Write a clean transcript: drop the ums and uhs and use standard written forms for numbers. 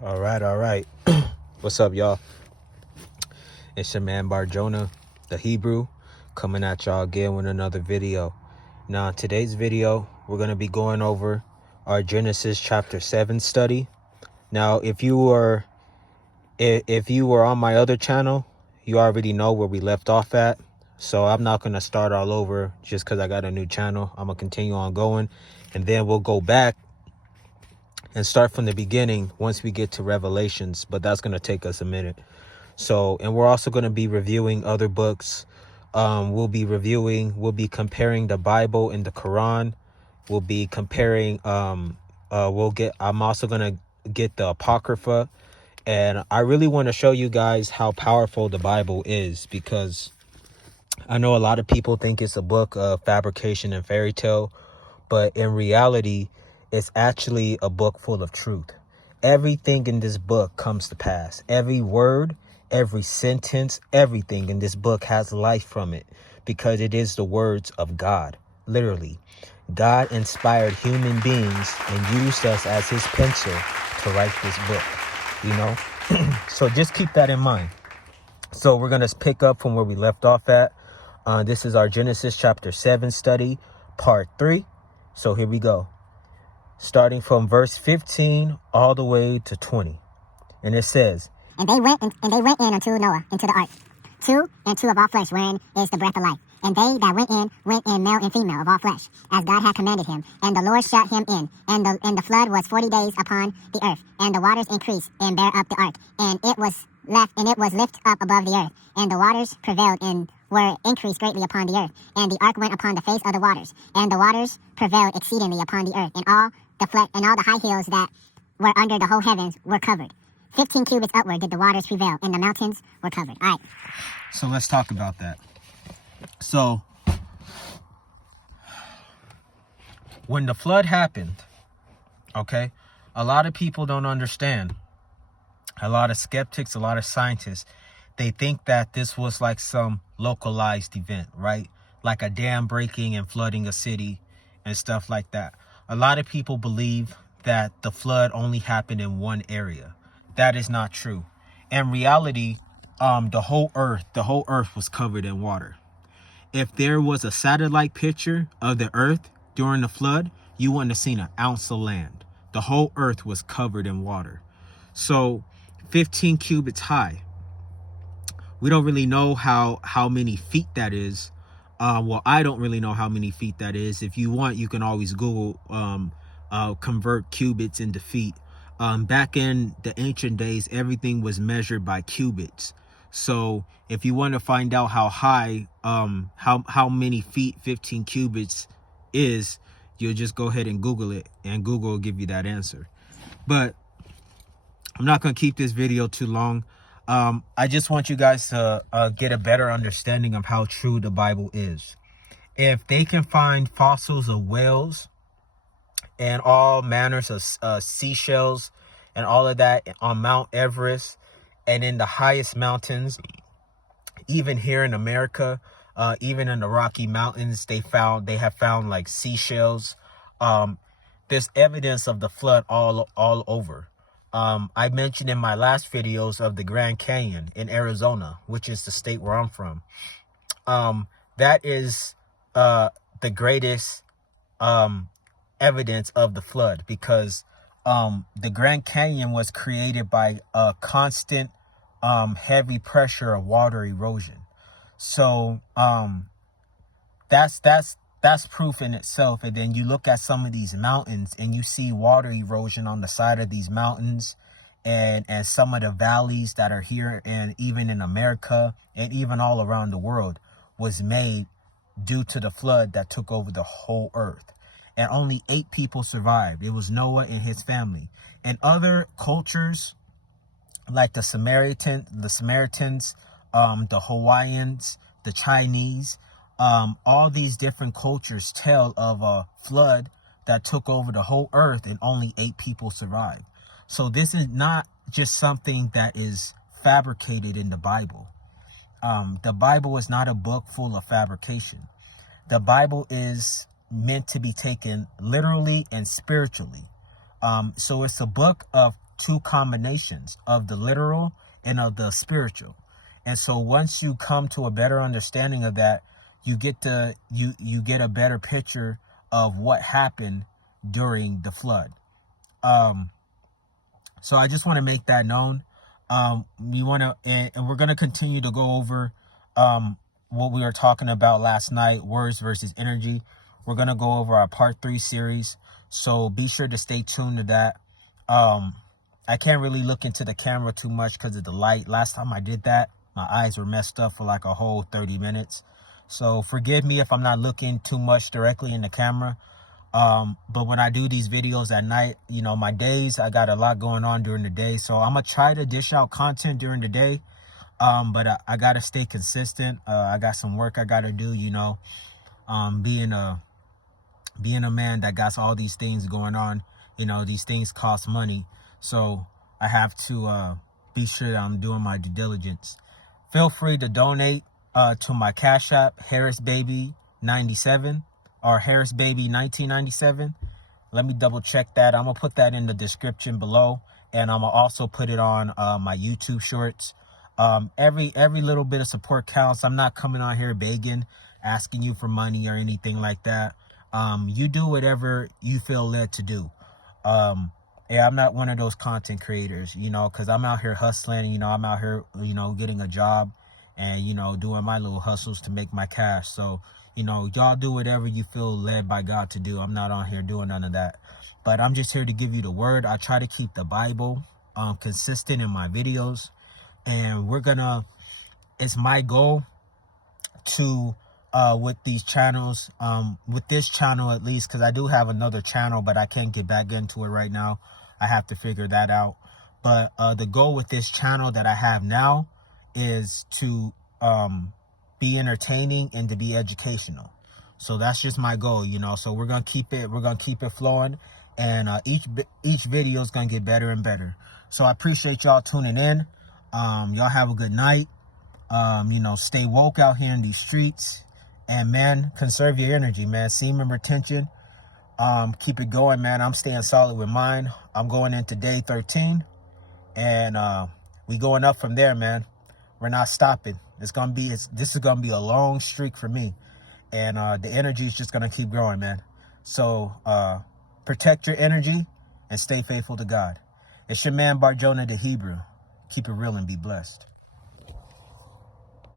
All right. What's up, y'all? It's your man Bar Jonah, the Hebrew, coming at y'all again with another video. Now, in today's video, we're going to be going over our Genesis chapter 7 study. Now, if you were on my other channel, you already know where we left off at. So I'm not going to start all over just because I got a new channel. I'm going to continue on going, and then we'll go back and start from the beginning once we get to Revelations, but that's going to take us a minute. So, and we're also going to be reviewing other books. We'll be comparing the Bible and the Quran. We'll be comparing, I'm also going to get the Apocrypha. And I really want to show you guys how powerful the Bible is, because I know a lot of people think it's a book of fabrication and fairy tale, but in reality, it's actually a book full of truth. Everything in this book comes to pass. Every word, every sentence, everything in this book has life from it, because it is the words of God. Literally, God inspired human beings and used us as his pencil to write this book, So just keep that in mind. So we're going to pick up from where we left off at. This is our Genesis chapter 7 study, part 3. So here we go. Starting from verse 15 all the way to 20. And it says, And they went in unto Noah, into the ark, two and two of all flesh, wherein is the breath of life. And they that went in male and female of all flesh, as God had commanded him. And the Lord shut him in. And the flood was 40 days upon the earth. And the waters increased and bare up the ark. And it was lift up above the earth. And the waters prevailed and were increased greatly upon the earth. And the ark went upon the face of the waters. And the waters prevailed exceedingly upon the earth. And all the high hills that were under the whole heavens were covered. 15 cubits upward did the waters prevail, and the mountains were covered. All right. so let's talk about that. So when the flood happened, okay, a lot of people don't understand. A lot of skeptics, a lot of scientists, they think that this was like some localized event, right? Like a dam breaking and flooding a city and stuff like that. A lot of people believe that the flood only happened in one area. That is not true. In reality, the whole earth was covered in water. If there was a satellite picture of the earth during the flood, you wouldn't have seen an ounce of land. The whole earth was covered in water. So 15 cubits high. We don't really know how many feet that is. Well, I don't really know how many feet that is. If you want, you can always Google convert cubits into feet. Back in the ancient days, everything was measured by cubits. So if you want to find out how high, how many feet 15 cubits is, you'll just go ahead and Google it, and Google will give you that answer. But I'm not going to keep this video too long. I just want you guys to get a better understanding of how true the Bible is. If they can find fossils of whales and all manners of seashells and all of that on Mount Everest and in the highest mountains, even here in America, even in the Rocky Mountains, they have found like seashells. There's evidence of the flood all over. I mentioned in my last videos of the Grand Canyon in Arizona, which is the state where I'm from. That is the greatest evidence of the flood, because the Grand Canyon was created by a constant heavy pressure of water erosion. So that's proof in itself. And then you look at some of these mountains and you see water erosion on the side of these mountains, and some of the valleys that are here and even in America and even all around the world was made due to the flood that took over the whole earth. And only 8 people survived. It was Noah and his family. And other cultures like the Samaritans, the Hawaiians, the Chinese, all these different cultures tell of a flood that took over the whole earth and only 8 people survived. So this is not just something that is fabricated in the Bible. The Bible is not a book full of fabrication. The Bible is meant to be taken literally and spiritually. So it's a book of two combinations of the literal and of the spiritual. And so once you come to a better understanding of that, you get to you get a better picture of what happened during the flood. So I just want to make that known. We want to, and we're going to continue to go over what we were talking about last night, words versus energy. We're going to go over our part 3 series. So be sure to stay tuned to that. I can't really look into the camera too much because of the light. Last time I did that, my eyes were messed up for like a whole 30 minutes. So forgive me if I'm not looking too much directly in the camera. But when I do these videos at night, you know, my days, I got a lot going on during the day. So I'm going to try to dish out content during the day. But I got to stay consistent. I got some work I got to do, you know, being a man that got all these things going on, you know, these things cost money. So I have to be sure that I'm doing my due diligence. Feel free to donate to my Cash App, HarrisBaby97 or HarrisBaby1997. Let me double check that. I'm going to put that in the description below. And I'm going to also put it on my YouTube shorts. Every little bit of support counts. I'm not coming on here begging, asking you for money or anything like that. You do whatever you feel led to do. Yeah, I'm not one of those content creators, you know, because I'm out here hustling, you know, I'm out here, you know, getting a job and, you know, doing my little hustles to make my cash. So, you know, y'all do whatever you feel led by God to do. I'm not on here doing none of that. But I'm just here to give you the word. I try to keep the Bible consistent in my videos. And it's my goal to, with these channels, with this channel at least, because I do have another channel, but I can't get back into it right now. I have to figure that out. But the goal with this channel that I have now is to be entertaining and to be educational. So that's just my goal, you know. So we're gonna keep it flowing, and each video is gonna get better and better. So I appreciate y'all tuning in. Y'all have a good night. You know, stay woke out here in these streets, and man, conserve your energy, man. Semen retention. Keep it going, man. I'm staying solid with mine. I'm going into day 13, and we going up from there, man. We're not stopping. This is gonna be a long streak for me, and the energy is just gonna keep growing, man. So protect your energy and stay faithful to God. It's your man Bar Jonah the Hebrew. Keep it real and be blessed.